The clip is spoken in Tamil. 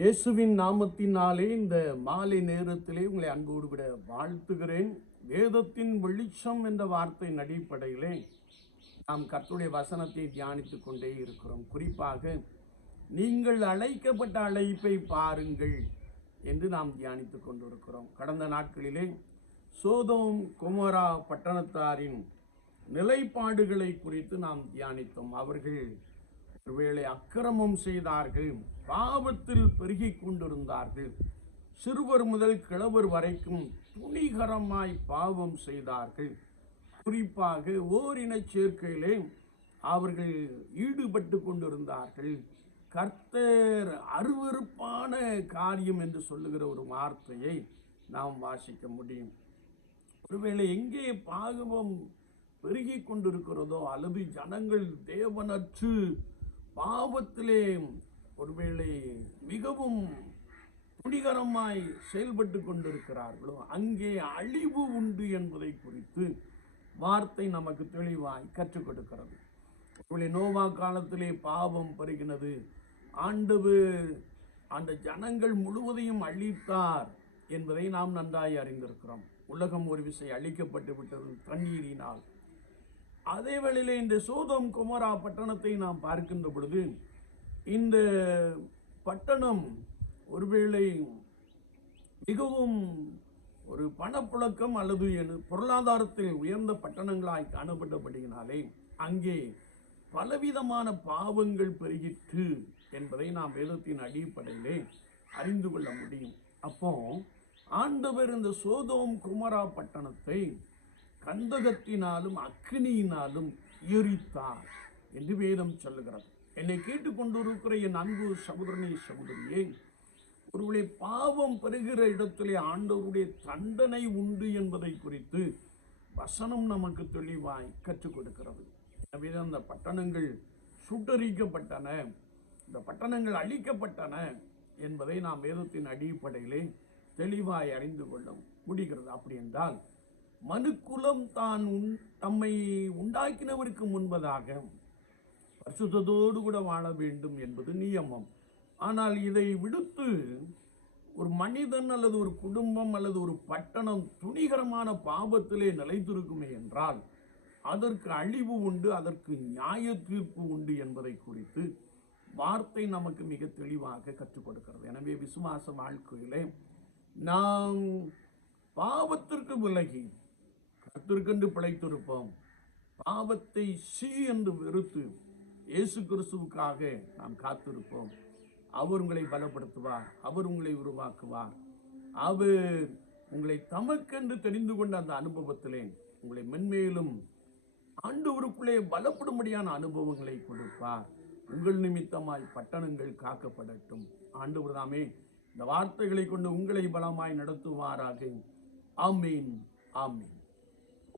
இயேசுவின் நாமத்தினாலே இந்த மாலை நேரத்திலே உங்களை அன்போடு விட வாழ்த்துகிறேன். வேதத்தின் வெளிச்சம் என்ற வார்த்தையின் அடிப்படையிலே நாம் கர்த்தருடைய வசனத்தை தியானித்து கொண்டே இருக்கிறோம். குறிப்பாக நீங்கள் அழைக்கப்பட்ட அழைப்பை பாருங்கள் என்று நாம் தியானித்து கொண்டிருக்கிறோம். கடந்த நாட்களிலே சோதோம் குமரா பட்டணத்தாரின் நிலைப்பாடுகளை குறித்து நாம் தியானித்தோம். அவர்கள் ஒருவேளை அக்கிரமம் செய்தார்கள் பாவத்தில் பெருகி கொண்டிருந்தார்கள். சிறுவர் முதல் கிழவர் வரைக்கும் துணிகரமாய் பாவம் செய்தார்கள். குறிப்பாக ஓரினச் சேர்க்கையிலே அவர்கள் ஈடுபட்டு கொண்டிருந்தார்கள். கர்த்தர் அருவருப்பான காரியம் என்று சொல்லுகிற ஒரு வார்த்தையை நாம் வாசிக்க முடியும். ஒருவேளை எங்கே பாகவம் பெருகிக் கொண்டிருக்கிறதோ அல்லது ஜனங்கள் தேவனற்று பாவத்திலே ஒருவேளை மிகவும் துணிகரமாய் செயல்பட்டு கொண்டிருக்கிறார்களோ அங்கே அழிவு உண்டு என்பதை குறித்து வார்த்தை நமக்கு தெளிவாய் கற்றுக் கொடுக்கிறது. ஒருவேளை நோவா காலத்திலே பாவம் பெறுகினது ஆண்டவர் அந்த ஜனங்கள் முழுவதையும் அழித்தார் என்பதை நாம் நன்றாய் அறிந்திருக்கிறோம். உலகம் ஒரு விசை அழிக்கப்பட்டு விட்டது தண்ணீரினால். அதே வேளையில் இந்த சோதம் குமரா பட்டணத்தை நாம் பார்க்கின்ற பொழுது இந்த பட்டணம் ஒருவேளை மிகவும் ஒரு பணப்புழக்கம் அல்லது என- பொருளாதாரத்தில் உயர்ந்த பட்டணங்களாய் காணப்பட்டபடியினாலே அங்கே பலவிதமான பாவங்கள் பெருகிற்று என்பதை நாம் வேதத்தின் அடிப்படையிலே அறிந்து கொள்ள முடியும். அப்போ ஆண்டவர் இந்த சோதோம் குமரா பட்டணத்தை கந்தகத்தினாலும் அக்னியினாலும் எரித்தார் என்று வேதம் சொல்லுகிறது. என்னை கேட்டுக்கொண்டிருக்கிற என் அன்பு சகோதரனே சகோதரியே ஒருவருடைய பாவம் பெறுகிற இடத்திலே ஆண்டவருடைய தண்டனை உண்டு என்பதை குறித்து வசனம் நமக்கு தெளிவாய் கற்றுக் கொடுக்கிறது. எனவே அந்த பட்டணங்கள் சுட்டரிக்கப்பட்டன இந்த பட்டணங்கள் அழிக்கப்பட்டன என்பதை நாம் வேதத்தின் அடிப்படையிலே தெளிவாய் அறிந்து கொள்ள முடிகிறது. அப்படி என்றால் மனுக்குலம் தான் உன் தம்மை உண்டாக்கினவருக்கு முன்பதாக பரிசுத்தோடு கூட வாழ வேண்டும் என்பது நியமம். ஆனால் இதை விடுத்து ஒரு மனிதன் அல்லது ஒரு குடும்பம் அல்லது ஒரு பட்டணம் துணிகரமான பாபத்திலே நிலைத்திருக்குமே என்றால் அதற்கு அழிவு உண்டு அதற்கு நியாய தீர்ப்பு உண்டு என்பதை குறித்து வார்த்தை நமக்கு மிக தெளிவாக கற்றுக் கொடுக்கிறது. எனவே விசுவாச வாழ்க்கையிலே நாம் பாவத்திற்கு விலகி கர்த்தருக்கென்று பிழைத்திருப்போம். பாவத்தை சீ என்று வெறுத்து இயேசு கிறிஸ்துவுக்காக நாம் காத்திருப்போம். அவர் உங்களை பலப்படுத்துவார் அவர் உங்களை உருவாக்குவார். அவர் உங்களை தமக்கென்று தெரிந்து கொண்ட அந்த அனுபவத்திலே உங்களை மென்மேலும் ஆண்டவருக்குள்ளே பலப்படும்படியான அனுபவங்களை கொடுப்பார். உங்கள் நிமித்தமாய் பட்டணங்கள் காக்கப்படட்டும். ஆண்டவர் தாமே இந்த வார்த்தைகளை கொண்டு உங்களை பலமாய் நடத்துவாராக. ஆமீன் ஆமீன்.